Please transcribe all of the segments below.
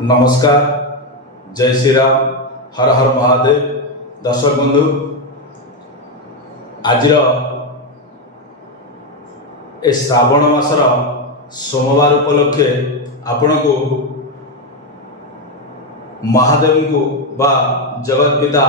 नमस्कार, जय श्री राम, हर हर महादेव। दर्शक बंधु, आज श्रावण मासर सोमवार उपलक्षे आपण को महादेव को बा जगत पिता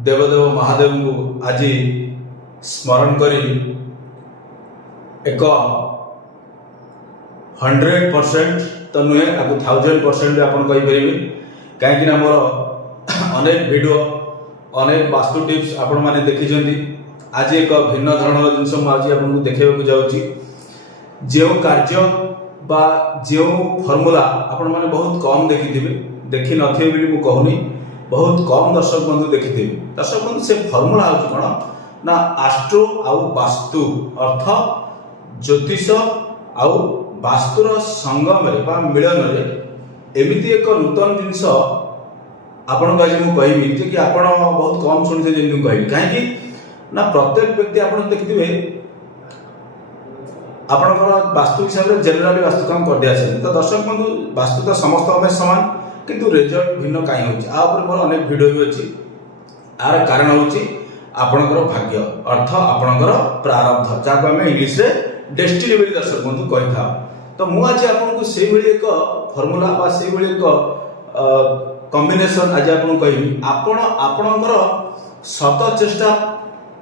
देवदेव महादेव को आज स्मरण करी एक 100% तो नुहे 1000% आप कहींपर कहीं मोर अनेक वीडियो अनेक वास्तु टिप्स आपण मैंने देखी। आज एक भिन्न धरण जिन आज आपको देखा जाऊँगी जो कार्य बा जो फर्मूला आपण मैंने बहुत कम देखी नथिबे बोली कहूनी, बहुत कम दर्शक बंधु देखी। दर्शक बंधु से फर्मूला हूँ कौन ना आस्ट्रो आउ वास्तु अर्थ ज्योतिष आउ वास्तुर संगम मिलन एमती एक नूतन जिनस आपण आज मुझे कहबी जे कि आप बहुत कम शुणी जमी कह कहीं ना प्रत्येक व्यक्ति आप देखिए आपंकर वास्तु हिसाब से जेनेराली वास्तु काम कर दिया। तो दर्शक बंधु वास्तु तो समस्त सामान किंतु रिजल्ट भिन्न कहीं होपर मोर अनेक भिड भी अच्छी। आर कारण हूँ आपणकर भाग्य अर्थ आपणकर प्रारब्ध जहाँ आम इंग्लीश डेस्टिनी बोली दर्शक बंधु कही था। तो मुझे आपको से एक फर्मूला बा से एक कॉम्बिनेशन आज आपको कहबी आपणकर शत चेष्टा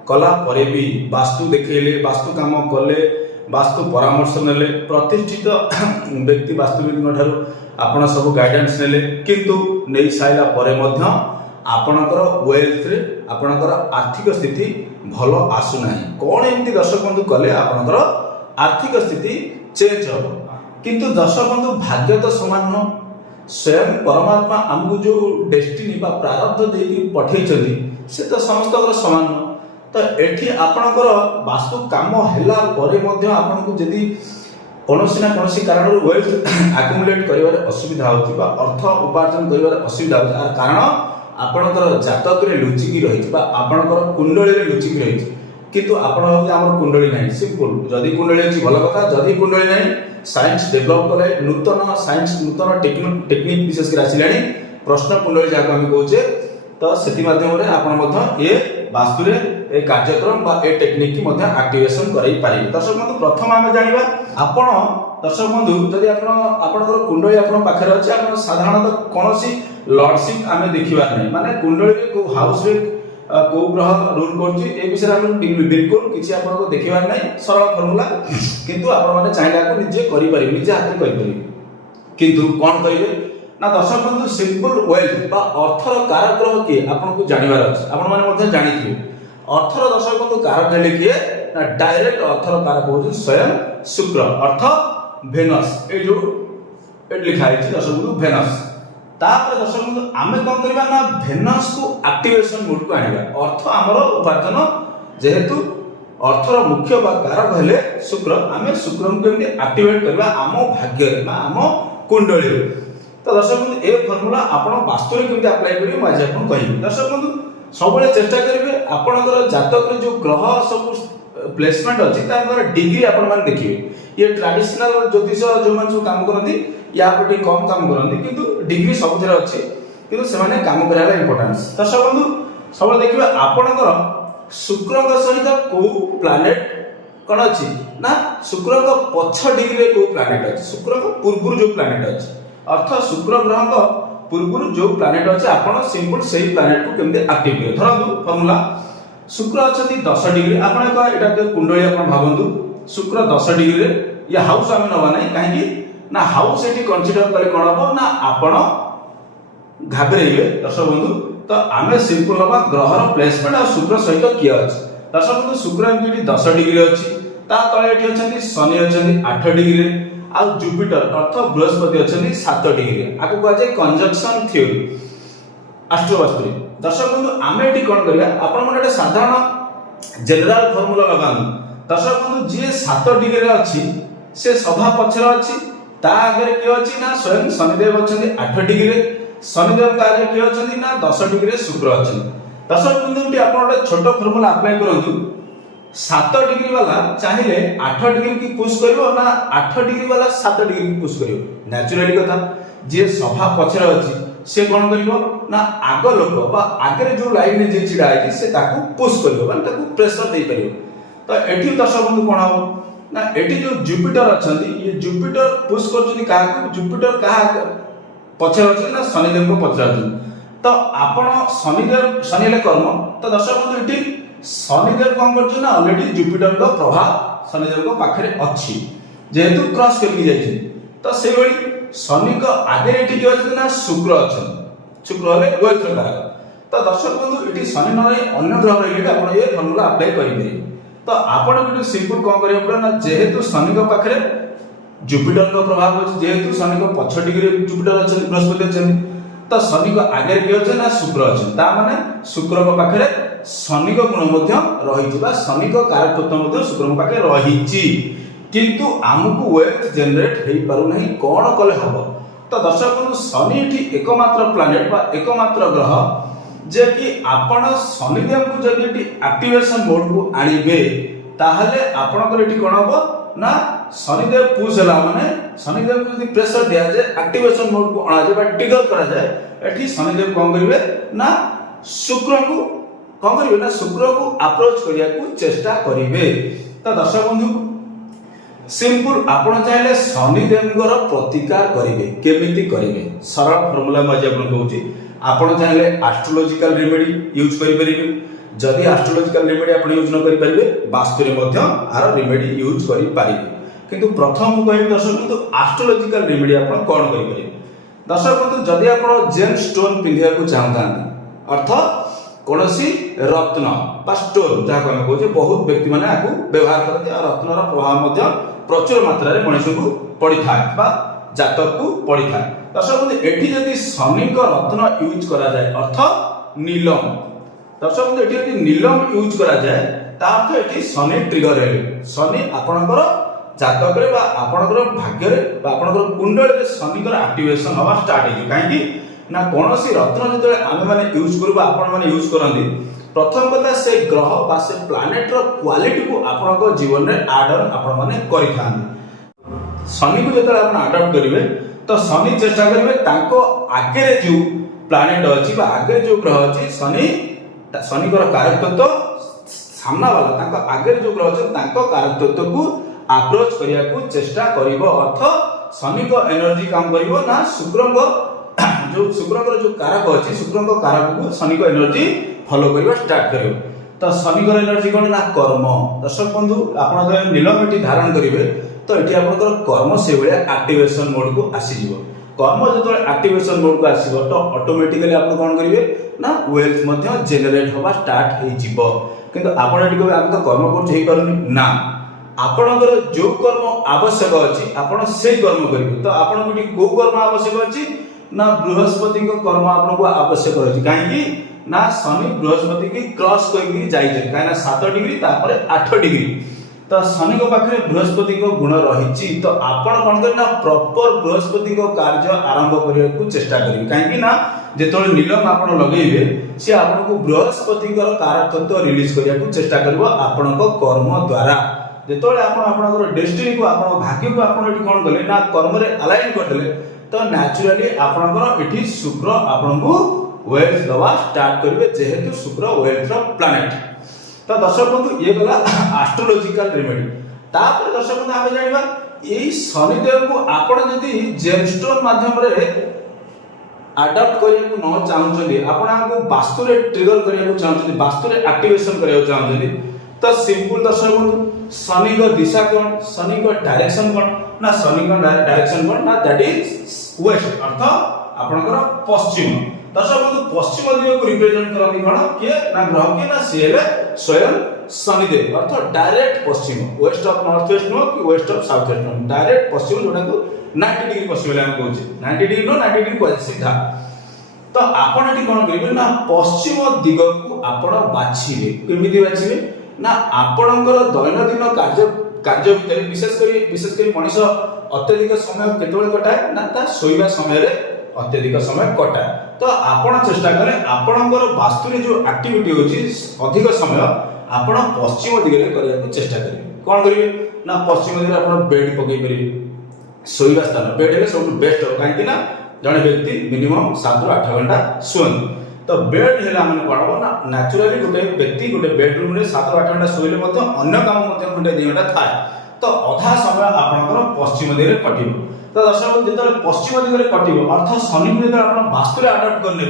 कला परे भी वास्तु देखले वास्तु काम कले वास्तु परामर्श नेले प्रतिष्ठित व्यक्ति वास्तुविद ठारू आपण सब गाइडेंस नेले किंतु नहीं साइला परे मध्य आपणकर वेल्थ रे आपणकर आर्थिक स्थिति भल आसुना कौन एमती दर्शक बंधु कले आपणकर आर्थिक स्थिति चेंज हो। किंतु दर्शक बंधु भाग्य तो समान न स्वयं परमात्मा आमको जो डेस्टिनी बा प्रारब्ध देकी पठे से तो समस्त समान न। तो एठी आपणकर वास्तु काम हैला परे मध्य आपनको जदी कोनोसी ना कोनोसी कारण वेल्थ एक्युमुलेट करिवार असुविधा होती बा अर्थ उपार्जन करिवार असुविधा होती आर कारण आपणकर जातक रे लुचिकी रही बा आपणकर कुंडली रे लुचिकी रही किंतु आपण आम कुंडली नहीं सिंपल जदि कुंडली अच्छी भल कथा जदि कुंडली नहीं साइंस डेभलप कले नूतन साइंस नूतन टेक्निक विशेष आसिला प्रश्न कुंडली जहाँ आम कहे तो से आप ये वास्तु ए कार्यक्रम बा ए टेक्निक की एक्टिवेशन कर पारे। दर्शक बंधु प्रथम आम जाना आपण दर्शक बंधु जदि आपणकर कुंडली आप पाखे अच्छे आप साधारणतः कौन लॉर्डशिप आम देखा नहीं माने कुंडली को हाउस रे को ग्रह रूल कर विषय बिल्कुल किसी आपको देखार ना सरल फर्मूला किंतु आपण मैंने चाहिए निजे करें निजे हाथ करें किंतु कौन करेंगे ना दर्शक बंधु सिंपल वेल्थ बा अर्थर कारक किए आपको जानवर अच्छे आपण जानी अर्थर दर्शक बंधु कारक है किए ना डायरेक्ट अर्थर कारक हूँ स्वयं शुक्र अर्थ भेनस ये जो लिखाई दर्शक बंधु भेनस तापर दर्शक बंधु आमे कौन करबा ना भेनस को एक्टिवेशन मोड को आनिबा अर्थ हमर उपार्जन जेहेतु अर्थर मुख्य बा कारक हेले शुक्र आमे शुक्र को केमि एक्टिवेट करबा आम भाग्य रे बा आम कुंडली रे। तो दर्शक बंधु ए फार्मूला आपण वास्तु रे केमि अप्लाई करिवे म आज आपन कहि दर्शक बंधु सबले चेष्टा करिवे आपनकर जातक रे जो ग्रह सब प्लेसमेंट अछि ताकर डिग्री आपण मान देखिवे। ये ट्रेडिशनल ज्योतिष जो मान सब काम करନ୍ତି या पे कम काम करती किंतु डिग्री सब अच्छे किंतु से काम करार इंपोर्टेंस। दर्शक बंधु सब देखिए आपणकर शुक्र सहित कौ प्लानेट कौन अच्छी ना शुक्र पछ डिग्री कौ प्लानेट अच्छे शुक्र पूर्व जो प्लानेट अच्छे अर्थ शुक्र ग्रह पूर्व जो प्लानेट अच्छे आप सिंपल से प्लानेट को केमती एक्टिव करेंगे। धरतु फर्मूला शुक्र अच्छा 10 डिग्री आप कुंडली आप भावतु शुक्र 10 डिग्री या हाउस आम नवा ना कहीं ना हाउस ये कनसीडर कले कौन हम ना आपण घाबरेबे। दर्शक बंधु तो आम सिंपल नवा ग्रहर प्लेसमेंट और शुक्र सहित किए अच्छे दर्शक बंधु शुक्र एमती 10 डिग्री अच्छी तले ये शनि अच्छा 8 डिग्री आ जुपिटर अर्थ बृहस्पति अच्छा 7 डिग्री आपको कहुए कंजक्शन थ्योरी एस्ट्रोवास्तु। दर्शक बंधु आम ये कौन करिया आपण मन साधारण जनरल फॉर्मूला लगानु। दर्शक बंधु जी 7 डिग्री अच्छी से सभा पक्षर अच्छी ता आगे किए अच्छी ना स्वयं शनिदेव अच्छा 8 डिग्री शनिदेव का आगे किए अच्छी ना 10 डिग्री शुक्र अच्छा। दर्शक बंधु आप छोट फॉर्मूला अप्लाई करूँ 7 डिग्री वाला चाहिए 8 डिग्री की पुश करिवो ना 8 डिग्री वाला 7 डिग्री की पुश करिवो नेचुरली कथा जे सभा पछरे अछि से कोन करिवो ना आग लोक बा आगे जो लाइन में जे छिड़ा है से ताकू पुश करिवो माने ताकू प्रेशर दे परिवो। तो एठी दर्शक बंधु कोन हो ना एठी जो जुपिटर अछंती ये जुपिटर पुश करछंती का जुपिटर कहा पछरे अछि ना शनिदेव को पछरे अछि। तो आपण शनिले कर्म तो दर्शक बंधु एठी शनिदेव कोन करछ ना ऑलरेडी जुपिटर को प्रभाव शनिदेव को पाखरे अछि जेहेतु क्रॉस करके जाइछि। तो से बळी शनि को आगे एठी कि अछि ना शुक्र अछि शुक्र हले वेल्थ कारक। तो दर्शक बंधु एठी शनि नरे अन्य ग्रह रहिले आपण ये फॉर्मूला अप्लाई करिबे। तो आपण बिल्कुल सिंपल कोन करियो पड़े ना जेहेतु शनि को पाखरे जुपिटर को प्रभाव अछि जेहेतु शनि को पछ डिग्री जुपिटर अछि बृहस्पति अछि तो शनि को आगे कि अछि ना शुक्र अछि ता माने शुक्र को पाखरे शनि को गुण मध्य रहिबा शनि को कारक तत्व मध्य शुक्र को पाखरे रहिछि किंतु हमकु वेल्थ जनरेट हेई पारु नहीं कोन कले हबो। तो दर्शक बंधु शनि एठी एकमात्र प्लैनेट बा एकमात्र ग्रह जे कि आपण शनिदेव को जदि एठी एक्टिवेशन मोड को आनिबे ताहले आपनकर एठी कोन हबो ना शनिदेव पुश होला माने शनिदेव को जदि प्रेशर दिया जाय एक्टिवेशन मोड को आना जाय बा ट्रिगर करा जाय एठी शनिदेव कोन करिवे ना शुक्र को कोन करिवे ना शुक्र को अप्रोच करिया को चेष्टा करिवे। तो दर्शक बंधु सिंपल आपण चाहे शनिदेव प्रतिकार करेंगे केमिति करेंगे सरल फॉर्मूला मैं आपको कहूँ आपण चाहे एस्ट्रोलॉजिकल रेमेडी यूज करेंगे जदि एस्ट्रोलॉजिकल रेमेडी आप यूज न करेंगे वास्तु में आर रेमेडी यूज करेंगे किंतु प्रथम कह दर्शक बंधु एस्ट्रोलॉजिकल रेमेडी आप कौन करेंगे दर्शक बंधु जदि आप जेम स्टोन पिंधा चाहता अर्थ कौन रत्न बा स्टोन जहाँ कह बहुत व्यक्ति मैंने व्यवहार करते रत्नर प्रभाव प्रचुर मात्रा मनुष्य को पड़ी था जातक को पड़ी था। दर्शक बंधु एठी जदि शनि को रत्न यूज करा जाए अर्थ नीलम दर्शक बंधु एठी नीलम यूज करा जाए ता अर्थ एठी शनि ट्रिगर है शनि आपनकर जातक रे बा आपनकर भाग्य रे बा आपनकर कुंडली रे शनि को एक्टिवेशन हवा स्टार्ट हे काहे कि ना कोनोसी रत्न जदि आमे माने यूज करबा आपण माने यूज करंदी प्रथम कथा से ग्रह बा से प्लैनेट रो क्वालिटी को आपण को जीवन रे ऐड ऑन आपण माने करि थांदी शनि को जतले आपण अडॉप्ट करिवे तो शनि चेष्टा करिवे ताको आगे रे जो प्लैनेट अछि बा आगे जो ग्रह अछि शनि को कारक तत्व सामना वाला ताको आगे जो ग्रह अछि ताको कारक तत्व को अप्रोच करिया को चेष्टा करिवो अर्थ शनि को एनर्जी काम करिवो ना शुक्र को जो कारक अछि शुक्र को कारक को शनि को एनर्जी फॉलो करबा स्टार्ट करियो। तो शनि को एनर्जी कोन ना कर्म दर्शक बंधु आपण जो नीलमटी धारण करिवे तो एठी आपनकर कर्म से बेले एक्टिवेशन मोड को आसी जीवो कर्म जतो एक्टिवेशन मोड को आसीबो तो ऑटोमेटिकली आपण कोन करिवे ना वेल्थ मध्य जनरेट होबा स्टार्ट हे जीवो किंतु आपण एठी को आप तो कर्म को हेई करनी ना आपनकर जो कर्म आवश्यक अछि आपण से कर्म करिवे। तो आपण को को कर्म आवश्यक अछि ना बृहस्पति को कर्म आपण को आवश्यक अछि काहे कि ना शनि बृहस्पति की क्रॉस करके जाई जे काहे ना 7 डिग्री तापर 8 डिग्री तो शनि को पाखरे बृहस्पति को गुण रहिछि तो आपण कोन करना प्रॉपर बृहस्पति को कार्य आरंभ करिया को चेष्टा करिवे काहे कि ना जेतोले नीलम आपण लगेइबे से आपण को बृहस्पति को कारक तत्व रिलीज करिया को चेष्टा करबो आपण को कर्म द्वारा जेतोले आपण आपनकर डेस्टिनी को आपण भाग्य को आपण एठी कोन करले ना कर्म रे अलाइन करले तो नेचुरली आपनकर एठी शुक्र आपण को वेल्थ दवा स्टार्ट करिवे जेहेतु शुक्र वेल्थ रो प्लैनेट। तो दर्शक बंधु ये गला एस्ट्रोलॉजिकल रेमेडी तापर दर्शक बंधु आमे जानिबा एई शनिदेव को आपण जदी जेमस्टोन माध्यम रे अडॉप्ट करिया को न चाहउछली आपण को वास्तु रे ट्रिगर करिया को चाहउछली वास्तु रे एक्टिवेशन करिया को चाहउछली तो सिंपल दर्शक बंधु शनि को दिशा कोन शनि को डायरेक्शन कोन ना शनि को डायरेक्शन कोन ना दैट इज वेस्ट अर्थ आपनकर पश्चिम दर्शक बंधु पश्चिम दिग को रिप्रेजेंट करनी कोन के ना ग्रह के ना सीएले स्वयं शनिदेव अर्थ डायरेक्ट पश्चिम west of north west no कि west of south west no direct पश्चिम जोटा को 90 डिग्री पश्चिम ले हम कहूची 90 डिग्री नो 90 डिग्री को सीधा। तो आपण एटी कोन करिवे ना पश्चिम दिग को आपण बाछिबे केमिति बाछिबे ना आपणकर दैनंदिन कार्य भितर विशेष करी मनुष्य अत्यधिक समय केतବେଳେ कटाए ना ता सोइबा समय रे अत्यधिक समय कटाए। तो आपण चेष्टा करें आपणकर वास्तु रे जो एक्टिविटी होची अधिक समय आपण पश्चिम दिग रे करिया को चेष्टा करिवे कोन करिवे ना पश्चिम दिग रे आपण बेड पकई परिवे सोइबा स्थान बेड रे सब बेस्ट हो काहे कि ना जड़े व्यक्ति मिनिमम 7 ରୁ 8 घंटा शुअंतु। तो बेड है कौन ना न्याचुराली गोटे व्यक्ति गोटे बेडरूम में 7 ରୁ 8 घंटा शुले अन्य काम घंटे 2 घंटा थाए तो अधा समय आपंकर पश्चिम दिगरे कटिब। तो दर्शक जो पश्चिम दिगरे कटिब अर्थ शनि को जो वास्तु आडाप्ट करने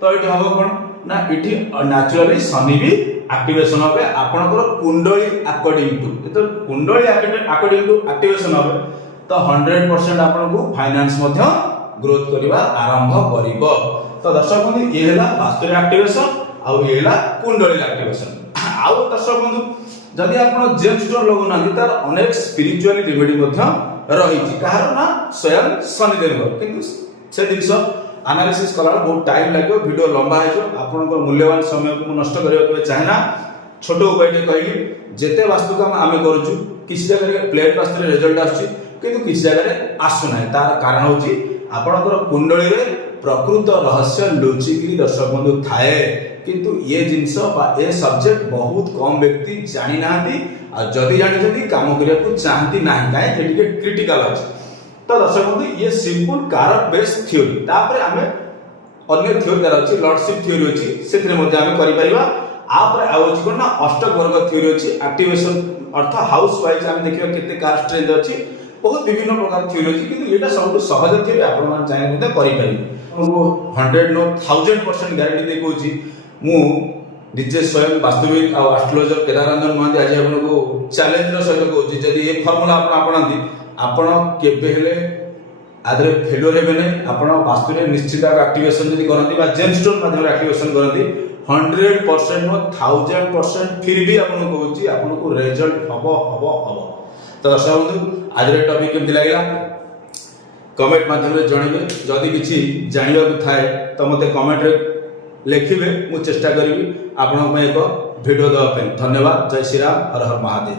तो ये हम कौन ना ये न्याचुराली शनि भी एक्टिवेशन हे आपंकर कुंडली अकॉर्डिंग टू जो कुंडली अकॉर्डिंग टू एक्टिवेशन हे तो 100% आपको फाइनेंस ग्रोथ करवा आरंभ करिबो। तो दर्शक बंधु ये है वास्तु एक्टिवेशन आउ ये है कुंडली एक्टिवेशन। आउ दर्शक बंधु जदि आप जेम स्टोन लगुना तार अनेक स्पिरिचुअल रेमेडी रही ना स्वयं शनिदेव किंतु से जिनस एनालिसिस कला बहुत टाइम लगे वीडियो लंबा है आपंकर मूल्यवान समय को नष्ट करने चाहेना छोट उपाय कहली जिते वास्तु काम आम करूँ किसी जगह प्लेट वास्तु रिजल्ट आसुची किंतु किसी जगह आसुना तार कारण हूँ आपणकर कुंडली रे प्रकृत रहस्य लुचिकी दर्शक बंधु थाए किंतु ये जिनस ए सब्जेक्ट बहुत कम व्यक्ति जानी ना जदि जानी काम करने को चाहती ना कहीं क्रिटिकल अच्छे। तो दर्शक बंधु ये सिंपल कारक बेस्ड थ्योरी तापर आम अन्य थ्योरी तार अच्छी लॉर्डशिप थ्योरी अच्छी से कौन ना अष्टक वर्ग थ्योरी अच्छी एक्टिवेशन अर्थ हाउस वाइज आम देखा केते कार स्ट्रेंथ अच्छी बहुत विभिन्न प्रकार थ्योरी अच्छी किंतु ये सब सहज थ्योरी आप चाहिए करेंगे 100 नो 1000% ग्यारंटी दे कहूँ मु निजे स्वयं वास्तविक आ एस्ट्रोलॉजर केदाररंजन महांती आज आपको चैलेंज सहित कहूँ जदि ये फर्मुला आपणाती आपण केबे हेले आदरे फेलियर हेबे नै आपण वास्तु रे निश्चित एक्टिवेशन जदि करंती बा जेम स्टोन माध्यम एक्टिवेशन करंती 100% नो 1000% फिर भी आपन कहूची आपन को रिजल्ट हबो हबो हबो। तो दर्शक बंधु आज रे टॉपिक केमति लागिला कमेंट माध्यम रे जणिबे जदि किछि जानिबा को थाए तो मते कमेंट रे लिखिबे मु चेष्टा करिवि आपन को एक वीडियो दवा पे। धन्यवाद। जय श्री राम। हर हर महादेव।